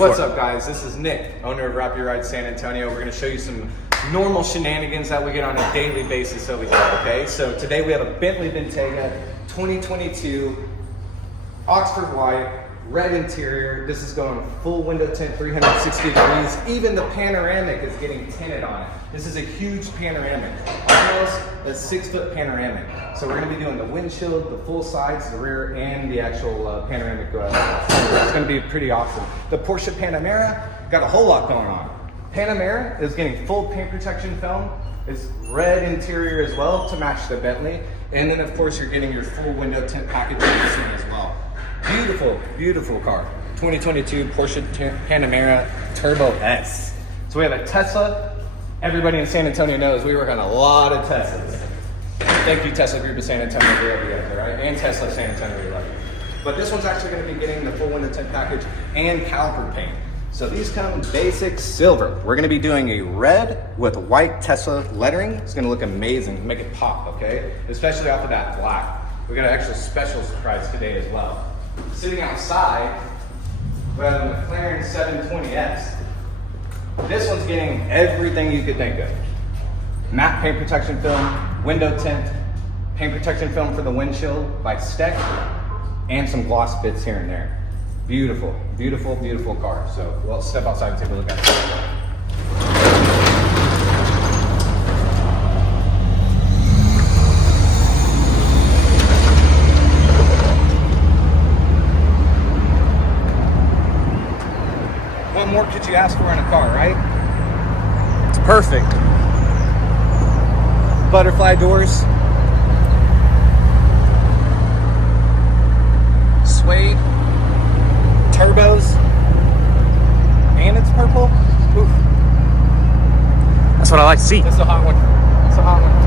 What's up, guys? This is Nick, owner of Wrap Your Ride San Antonio. We're going to show you some normal shenanigans that we get on a daily basis over here, okay? So today we have a Bentley Bentayga 2022 Oxford white, red interior. This is going full window tint, 360 degrees. Even the panoramic is getting tinted on it. This is a huge panoramic, almost a 6-foot panoramic. So we're going to be doing the windshield, the full sides, the rear, and the actual panoramic. It's going to be pretty awesome. The Porsche Panamera got a whole lot going on. Panamera is getting full paint protection film. It's red interior as well to match the Bentley. And then of course you're getting your full window tint package on this one as well. Beautiful, beautiful car. 2022 Porsche Panamera Turbo S. So we have a Tesla. Everybody in San Antonio knows we work on a lot of Teslas. Thank you, Tesla Group of San Antonio, wherever you guys are, right? And Tesla San Antonio, we love you. But this one's actually going to be getting the full window tint package and caliper paint. So these come basic silver. We're going to be doing a red with white Tesla lettering. It's going to look amazing, make it pop, okay? Especially off of that black. We got an extra special surprise today as well. Sitting outside, we have a McLaren 720S. This one's getting everything you could think of. Matte paint protection film, window tint, paint protection film for the windshield by Steck, and some gloss bits here and there. Beautiful, beautiful, beautiful car. So let's step outside and take a look at it. What more could you ask for in a car, right? It's perfect. Butterfly doors. Suede. Turbos. And it's purple. Oof. That's what I like to see. It's a hot one. It's a hot one.